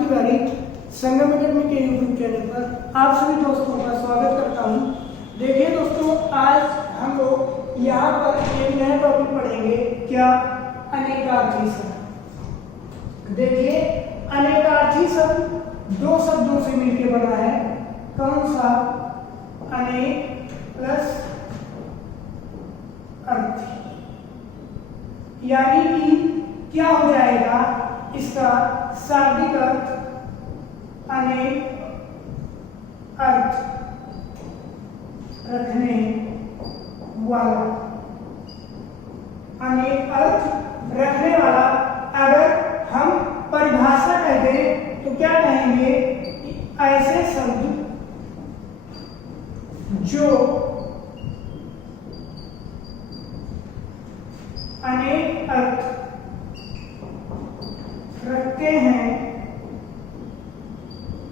तिवारी संगम academy के YouTube channel पर आप सभी दोस्तों का स्वागत करता हूं। देखिए दोस्तों, आज हम लोग यहाँ पर एक नया टॉपिक पढ़ेंगे। क्या? अनेकार्थी शब्द। देखिए, अनेकार्थी शब्द दो शब्दों से मिलकर बना है। कौन सा? अनेक प्लस अर्थी, यानी कि क्या हो जाएगा इसका शाब्दिक अर्थ? अनेक अर्थ रखने वाला। अनेक अर्थ रखने वाला अगर हम परिभाषा कह दें तो क्या कहेंगे? ऐसे शब्द जो अनेक अर्थ रखते हैं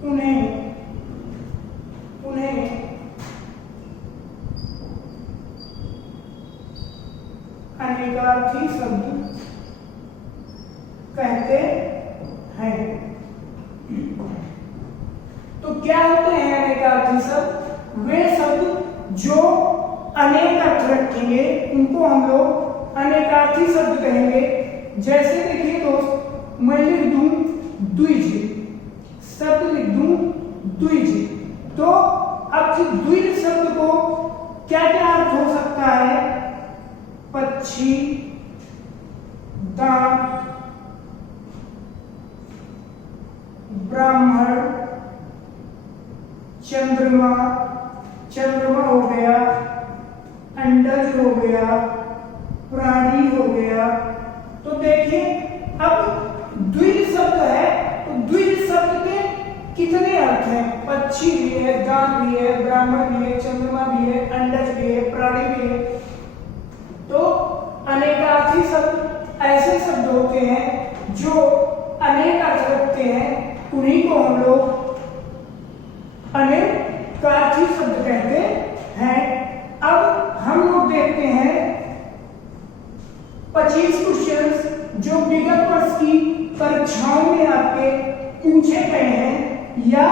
उन्हें अनेकार्थी शब्द कहते हैं। तो क्या होते हैं अनेकार्थी शब्द? वे शब्द जो अनेक अर्थ रखेंगे उनको हम लोग अनेकार्थी शब्द कहेंगे। जैसे देखिए दोस्त, मैं लिख दूं द्विज, शब्द लिख दूं द्विज, तो अब द्विज शब्द को क्या क्या अर्थ हो सकता है? पक्षी, दांत, ब्राह्मण, चंद्रमा, चंद्रमा हो गया, अंडज हो गया, प्राणी हो गया। तो देखिए, अब द्विज शब्द है तो द्विज शब्द के कितने अर्थ हैं? पक्षी भी है, दांत भी है, ब्राह्मण भी है, चंद्रमा भी है, अंडज भी है, प्राणी भी है। तो अनेकार्थी शब्द ऐसे शब्द होते हैं जो अनेक अर्थ रखते हैं, उन्हीं को हम लोग अनेकार्थी शब्द कहते हैं। अब हम लोग देखते हैं 25 क्वेश्चंस जो विगत वर्ष की परीक्षाओं में आपके पूछे गए हैं या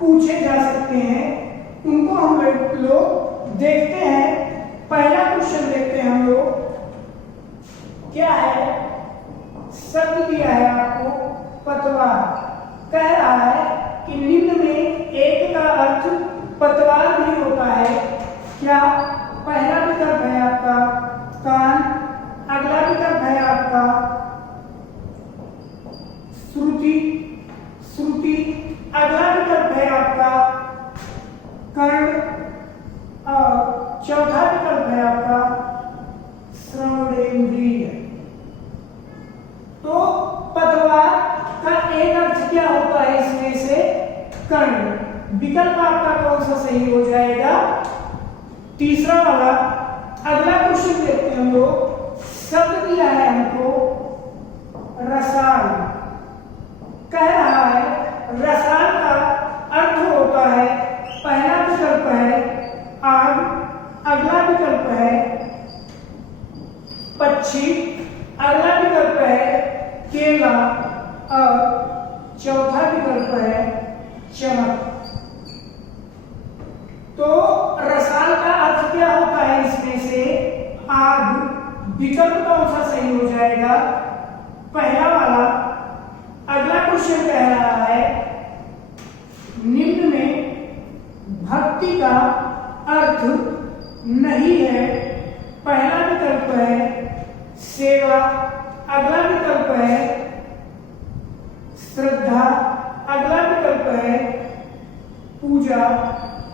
पूछे जा सकते हैं, उनको हम लोग देखते हैं। पहला क्वेश्चन देखते हैं हम लोग। क्या है? शब्द दिया है आपको पतवार। कह रहा है कि निम्न में एक का अर्थ पतवार भी होता है। क्या? पहला विकल्प है आपका कान, अगला विकल्प है आपका श्रुति, श्रुति, अगला विकल्प है आपका कर्ण और चौथा विकल्प है आपका श्रवणेंद्रिय। तो पतवार का एक अर्थ क्या होता है इसमें से? कर्ण। विकल्प आपका कौन सा सही हो जाएगा? तीसरा वाला। अगला क्वेश्चन देखते हैं हम लोग। शब्द दिया है हमको रसाल। कह रहा है रसाल का अर्थ होता है, पहला विकल्प है आग, अगला विकल्प है पक्षी, अगला विकल्प है केला और चौथा विकल्प है चमक। तो रसाल का अर्थ क्या होता है इसमें से? आग। विकल्प कौन सा सही हो जाएगा? पहला वाला। अगला क्वेश्चन कह रहा है निम्न में भक्ति का अर्थ नहीं है। पहला विकल्प है सेवा, अगला विकल्प है श्रद्धा, अगला विकल्प है पूजा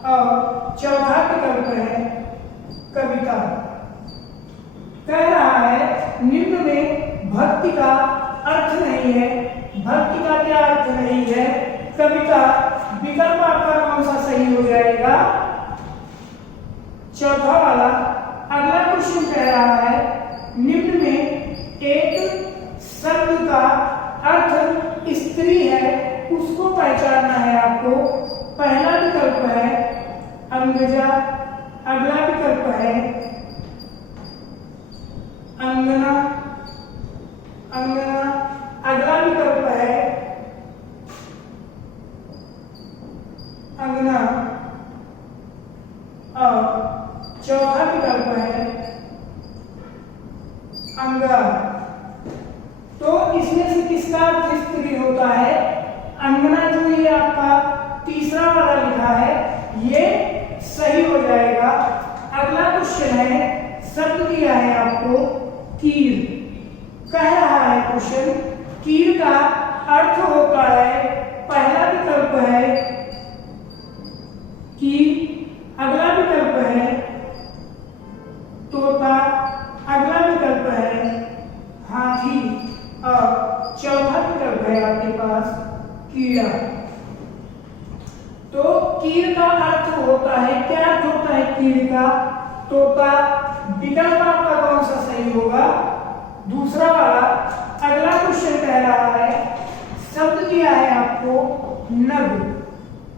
और चौथा विकल्प है कविता। कह रहा है निम्न में भक्ति का अर्थ नहीं है। भक्ति का क्या अर्थ नहीं है? कविता। विकल्प आपका कौन सा सही हो जाएगा? चौथा वाला। अगला क्वेश्चन कह रहा है निम्न में एक शब्द का अर्थ स्त्री है, उसको पहचानना है आपको। पहला विकल्प है अंगजा, अगला विकल्प है अंगना, अंगना, अगला विकल्प है अंगना और चौथा विकल्प है अंगा। तो इसमें से किसका अर्थ स्त्री होता है? अंगना जो ये आपका तीसरा वाला लिखा है ये सही हो जाएगा। अगला क्वेश्चन है, शब्द दिया है आपको कीर। कह रहा है क्वेश्चन, कीर का अर्थ होता है, पहला विकल्प है कीर, अगला विकल्प है तोता, अगला विकल्प है हाथी और चौथा विकल्प है आपके पास कीड़ा। तो कीर का अर्थ होता है, क्या अर्थ होता है कीर का? तोता। विकल्प आपका कौन सा सही होगा? दूसरा वाला। अगला क्वेश्चन कह रहा है, शब्द दिया है आपको नग।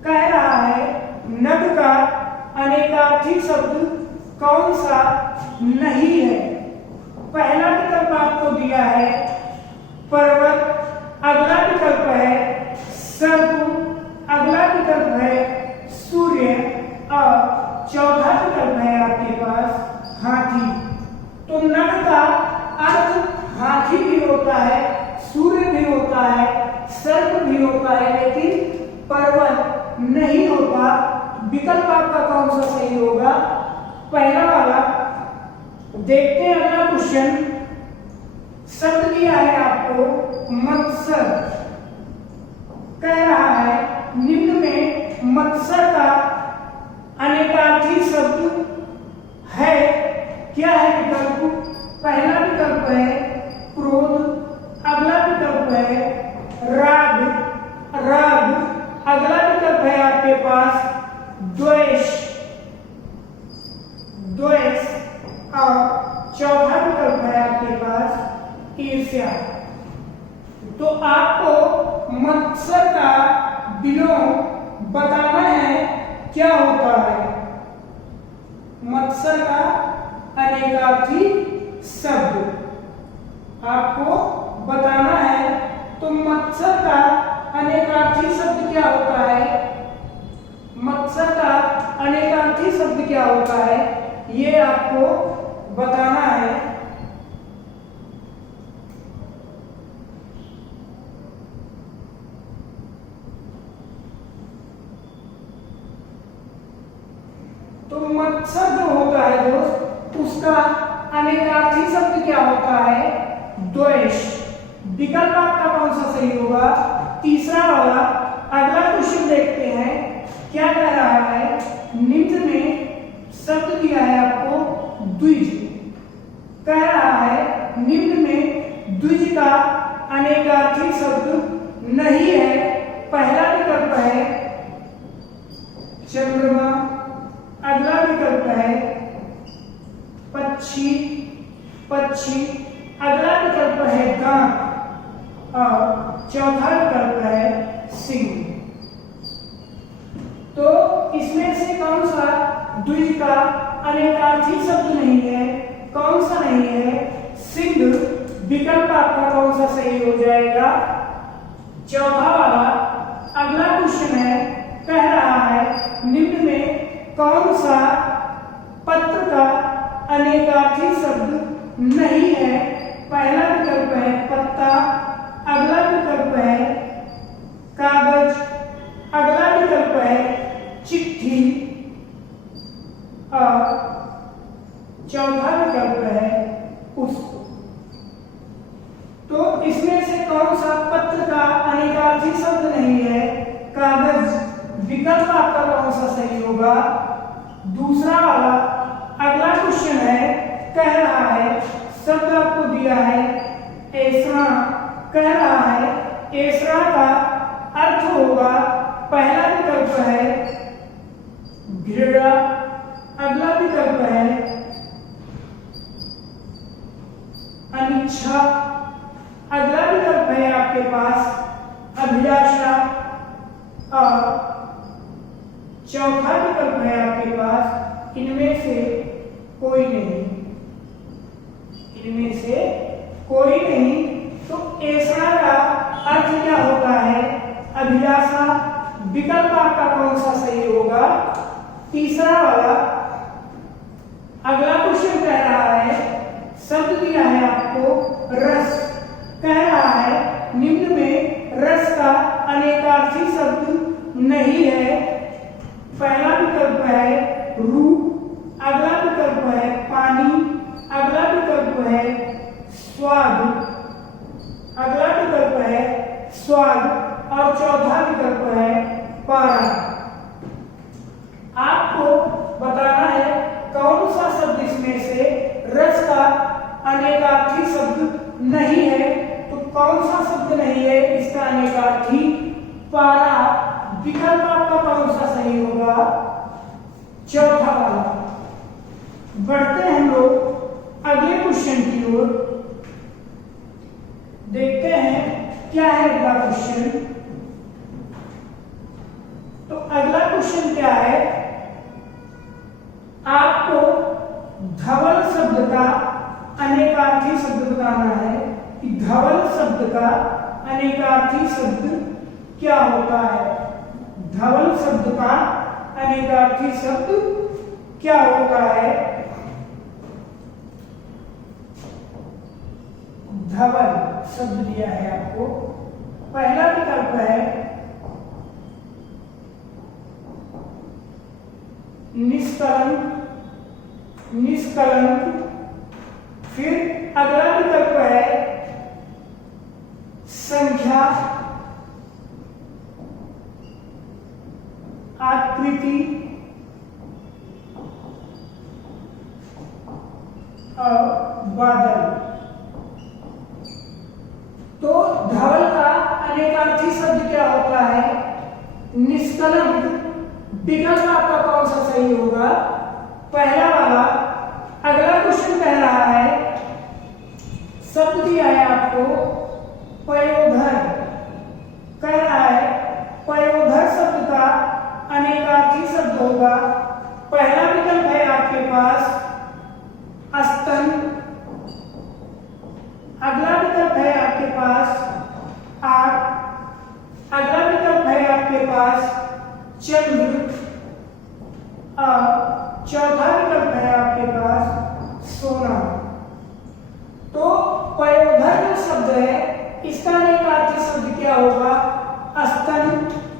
कह रहा है नग का अनेकार्थी शब्द कौन सा नहीं है? पहला विकल्प आपको दिया है पर्वत, अगला विकल्प है सर्प, अगला विकल्प है सूर्य और चौथा विकल्प है आपके पास हाथी। तो नग का अर्थ हाथी भी होता है, सूर्य भी होता है, सर्प भी होता है, लेकिन पर्वत नहीं होता। विकल्प आपका कौन सा सही होगा? पहला वाला। देखते हैं अगला क्वेश्चन। शब्द दिया है आपको मत्स्य। कह रहा है निम्न में मत्स्य का अनेकार्थी शब्द है, क्या है विकल्प? पहला विकल्प है क्रोध, अगला विकल्प है राग, अगला विकल्प है आपके पास द्वेष और चौथा विकल्प है आपके पास ईर्ष्या। तो आपको मत्स्य का विलोम बताना है, क्या होता है? मत्स्य का अनेकार्थी शब्द आपको बताना है। तो मत्स्य का अनेकार्थी शब्द क्या होता है? मत्स्य का अनेकार्थी शब्द क्या होता है ये आपको बताना है। तो मत्स्य जो होता है दोस्त, उसका अनेकार्थी शब्द क्या होता है? द्वेष। विकल्प आपका कौन सा सही होगा? तीसरा वाला। अगला क्वेश्चन देखते हैं, क्या कह रहा है? निम्न में शब्द दिया है आपको द्विज। कह रहा है निम्न में द्विज का अनेकार्थी शब्द नहीं है। पहला विकल्प है चंद्रमा, अगला विकल्प है पक्षी, अगला विकल्प है दांत और चौथा विकल्प है सिंह। तो इसमें से कौन सा द्विज का अनेकार्थी शब्द नहीं है? कौन सा नहीं है? सिंह। विकल्प आपका कौन सा सही हो जाएगा? चौथा वाला। अगला क्वेश्चन है, कह रहा है निम्न में कौन सा पत्र का अनेकार्थी शब्द नहीं है? पहला विकल्प है पत्ता, अगला विकल्प है कागज, अगला विकल्प है चिट्ठी और चौथा विकल्प है पुष्प। तो इसमें से कौन सा पत्र का अनेकार्थी शब्द नहीं है? कागज। विकल्प आपका कौन सा सही होगा? दूसरा वाला। अगला क्वेश्चन है, कह रहा है शब्द आपको दिया है ऐसा। कह रहा है ऐसा का अर्थ होगा, पहला विकल्प है घृणा, अगला विकल्प है अनिच्छा, अगला विकल्प है आपके पास अभिलाषा और चौथा विकल्प है आपके पास इनमें से कोई नहीं। इनमें से कोई नहीं। तो ऐसा का अर्थ क्या होता है? अभिलाषा। विकल्प आपका कौन सा सही होगा? तीसरा वाला। अगला क्वेश्चन कह रहा है, शब्द दिया है आपको रस, कह रहा है निम्न में रस का अनेकार्थी शब्द नहीं है। पहला विकल्प है रूप, अगला विकल्प है पानी, अगला विकल्प है स्वाद, अगला विकल्प है स्वाद और चौथा विकल्प है पारा। आपको बताना है कौन सा शब्द इसमें से रस का अनेकार्थी शब्द नहीं है। तो कौन सा शब्द नहीं है इसका अनेकार्थी? पारा। विकल्प आपका कौन सा सही होगा? चौथा वाला। बढ़ते हैं हम लोग अगले क्वेश्चन की ओर, देखते हैं क्या है अगला क्वेश्चन। तो अगला क्वेश्चन क्या है, आपको धवल शब्द का अनेकार्थी शब्द बताना है कि धवल शब्द का अनेकार्थी शब्द क्या होता है। धवल शब्द का अनेकार्थी शब्द क्या होता है? धवल शब्द दिया है आपको। पहला विकल्प है निष्कलंक, निष्कलंक। फिर अगला विकल्प है संख्या, आकृति और बादल। तो धवल का अनेकार्थी शब्द क्या होता है? निष्कलंक। विकल्प आपका कौन सा सही होगा? पहला वाला। अगला क्वेश्चन कह रहा है, शब्द दिया है आपको पयोधर, कह रहा है पयोधर शब्द का अनेकार्थी शब्द होगा। पहला विकल्प है आपके पास स्तन, अगला विकल्प है आपके पास आग, अगला विकल्प है आपके पास चंद्र और चौथा विकल्प है आपके पास सोना। तो पयोधर जो शब्द है इसका अनेकार्थी शब्द क्या होगा? स्तन।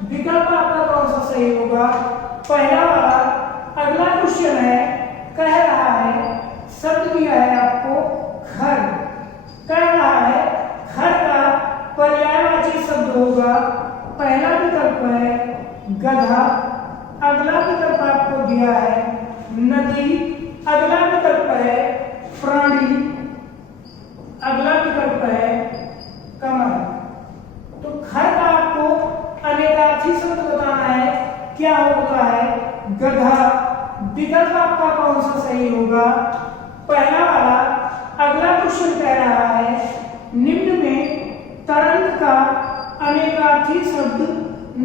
विकल्प आपका कौन सा सही होगा? पहला वाला। अगला क्वेश्चन है, कह रहा है शब्द दिया है आपको घर, कह रहा है घर का पर्यायवाची शब्द होगा। पहला विकल्प है गधा, अगला विकल्प आपको दिया है नदी, अगला विकल्प है प्राणी, अगला विकल्प है कमल। तो घर का आपको अनेकार्थी शब्द बताना है, क्या होता है? गधा। विकल्प आपका कौन सा सही होगा? पहला वाला। अगला क्वेश्चन कह रहा है निम्न में तरंग का अनेकार्थी शब्द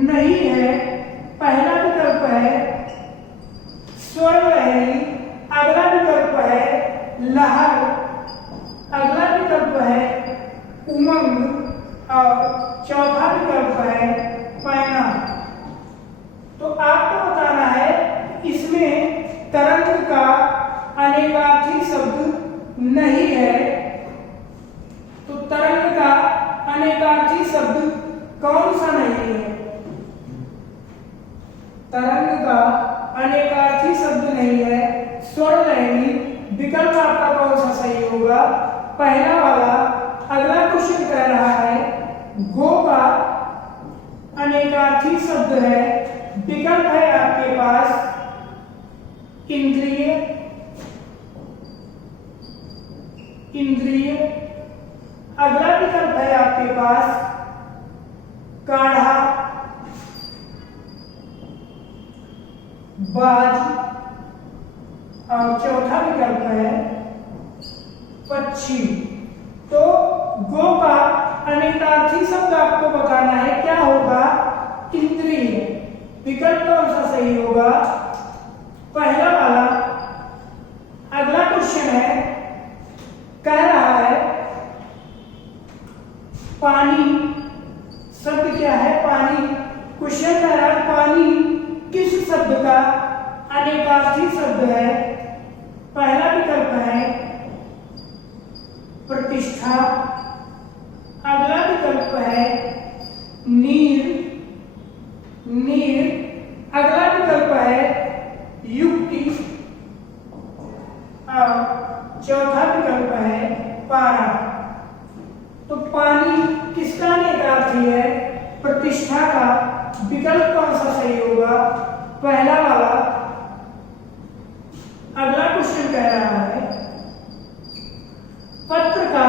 नहीं है। पहला विकल्प है स्वर लहरी, अगला विकल्प है लहर, अगला विकल्प है उमंग और चौथा विकल्प है पैना। तो आपको बताना है इसमें तरंग का अनेकार्थी शब्द नहीं है। तो तरंग का अनेकार्थी शब्द कौन सा नहीं है? तरंग का अनेकार्थी शब्द नहीं है स्वर लहरी। विकल्प आपका कौन सा सही होगा? पहला वाला। अगला क्वेश्चन कह रहा है गो का अनेकार्थी शब्द है। विकल्प है आपके पास इंद्रिय, इंद्रिय, अगला विकल्प है आपके पास काढ़ा, बाज और चौथा विकल्प है पक्षी। तो गो का अनेकार्थी शब्द आपको बताना है, क्या होगा? इंद्रिय। विकल्प कौन सा सही होगा? पहला वाला। अगला क्वेश्चन है, कह रहा है पानी। शब्द क्या है? पानी। क्वेश्चन कह रहा है पानी किस शब्द का अनेकार्थी शब्द है? पहला विकल्प है प्रतिष्ठा, अगला विकल्प है नीर, अगला विकल्प है युक्ति और चौथा विकल्प है पारा। तो पानी किसका अनेकार्थी है? प्रतिष्ठा का। विकल्प कौन सा सही होगा? पहला वाला। अगला क्वेश्चन कह रहा है पत्र का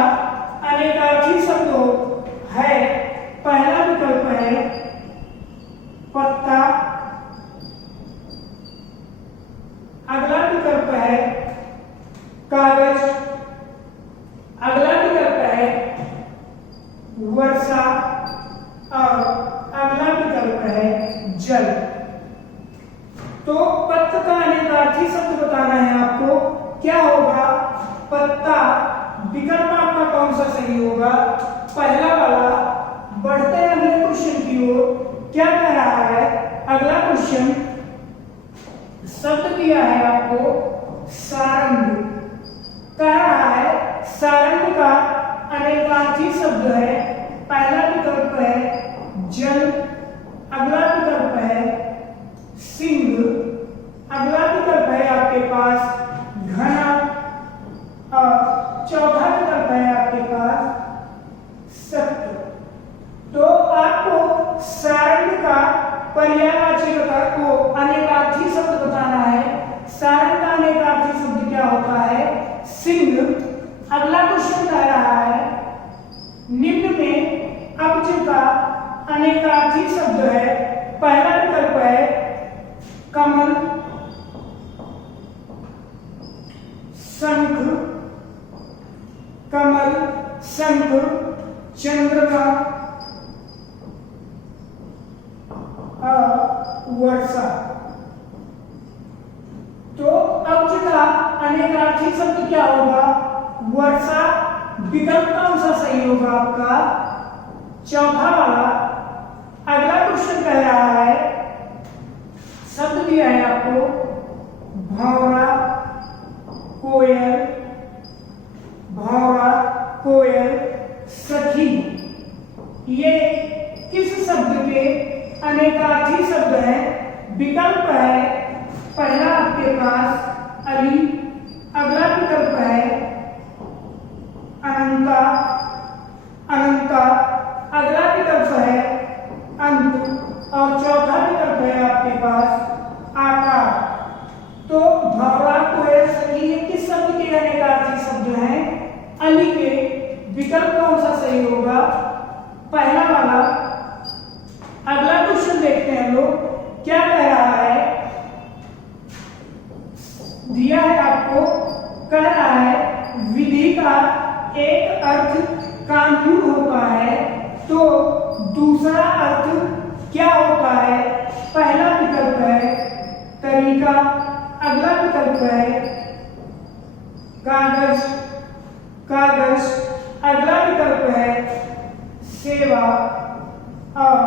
अनेकार्थी शब्द है। पहला विकल्प है पत्ता, अगला विकल्प है कागज, अगला विकल्प है वर्षा और अगला विकल्प है जल। तो पत्र का अनेकार्थी शब्द बताना है आपको। क्या होगा? पत्ता। विकल्प आपका कौन सा सही होगा? पहला वाला। बढ़ते हैं अगले क्वेश्चन की ओर। क्या कह रहा है अगला क्वेश्चन? शब्द दिया है आपको सारंग। कह रहा है सारंग का अनेकार्थी शब्द है। पहला विकल्प है जल, अगला विकल्प है सिंह, अगला विकल्प है आपके पास घना और चौथा विकल्प है आपके पास सत्य। तो आपको सारंग का पर्यायवाची को अनेकार्थी शब्द बताना है। सारंग का अनेकार्थी शब्द क्या होता है? सिंह। अगला क्वेश्चन कह रहा है निम्न में अब्ज का अनेकार्थी शब्द है। पहला विकल्प है कमल, शंख, चंद्रमा और वर्षा। तो अब्ज का अनेकार्थी शब्द क्या होगा? वर्षा। विकल्प कौन सा सही होगा आपका? चौथा वाला। अगला क्वेश्चन कह रहा है शब्द दिया है आपको भौरा, कोयल, सखी। ये किस शब्द के अनेकार्थी शब्द हैं? विकल्प है पहला आपके पास अली, अगला विकल्प है अनंता, अगला विकल्प है अंत और चौथा विकल्प है आपके पास आकार। तो भौरा, कोयल, सखी ये किस शब्द के अनेकार्थी शब्द हैं? अली के। विकल्प कौन सा सही होगा? पहला वाला। अगला क्वेश्चन देखते हैं लोग। क्या कह रहा है? दिया है आपको, कह रहा है विधि का एक अर्थ कानून होता है तो दूसरा अर्थ क्या होता है? पहला विकल्प है तरीका, अगला विकल्प है कागज, अगला विकल्प है सेवा और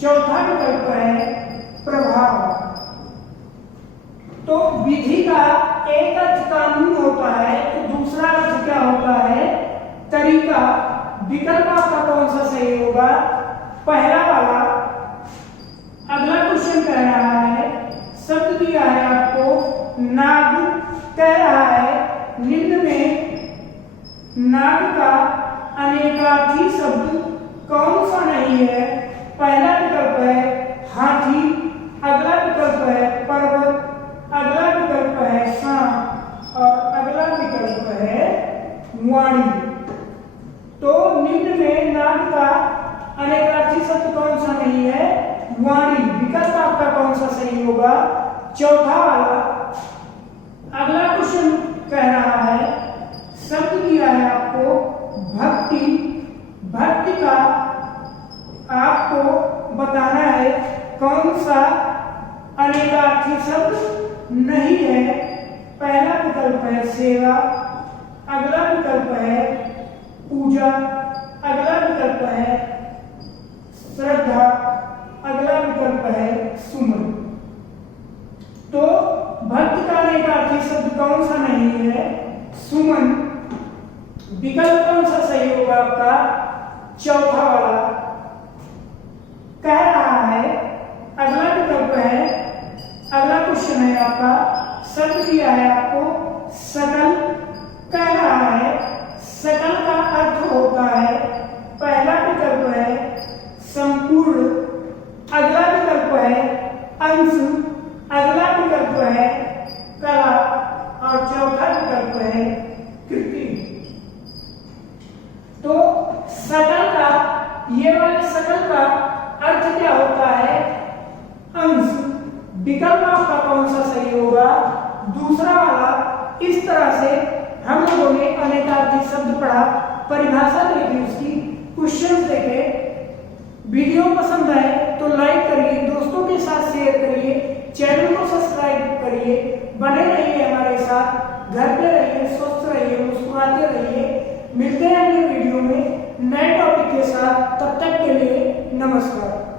चौथा विकल्प है प्रभाव। तो विधि का एक अर्थ कानून होता है तो दूसरा अर्थ क्या होता है? तरीका। विकल्प आपका कौन सा सही होगा? पहला वाला। अगला क्वेश्चन कह रहा है शब्द दिया है आपको नाग। कह रहा है निम्न में नाग का अनेकार्थी शब्द कौन सा नहीं है? पहला विकल्प है हाथी, अगला विकल्प है पर्वत, अगला विकल्प है सांप और अगला विकल्प है वाणी। तो निम्न में नाग का अनेकार्थी शब्द कौन सा नहीं है? वाणी। विकल्प आपका कौन सा सही होगा? चौथा वाला। अगला क्वेश्चन कह रहा है शब्द दिया है आपको भक्ति का आपको बताना है कौन सा अनेकार्थी शब्द नहीं है। पहला विकल्प है सेवा, अगला विकल्प है पूजा, अगला विकल्प है श्रद्धा, अगला चौथा वाला कह रहा है, अगला विकल्प है, अगला क्वेश्चन है आपका, शब्द दिया है आपको सकल, कह रहा है सकल का अर्थ होता है, पहला विकल्प है संपूर्ण, अगला विकल्प है अंश, अगला विकल्प है कला और चौथा विकल्प है कृति। तो सकल का, ये वाले सकल का अर्थ क्या होता है? अंश। विकल्प आपका कौन सा सही होगा? दूसरा वाला। इस तरह से हम लोगों ने अनेकार्थी शब्द पढ़ा, परिभाषा देखी उसकी, क्वेश्चन देखे। वीडियो पसंद आए तो लाइक करिए, दोस्तों के साथ शेयर करिए, चैनल को सब्सक्राइब करिए, बने रहिए हमारे साथ, घर पे रहिए, स्वस्थ रहिए, मुस्कुराते रहिए। मिलते हैं अगले वीडियो में नए टॉपिक के साथ, तब तक के लिए नमस्कार।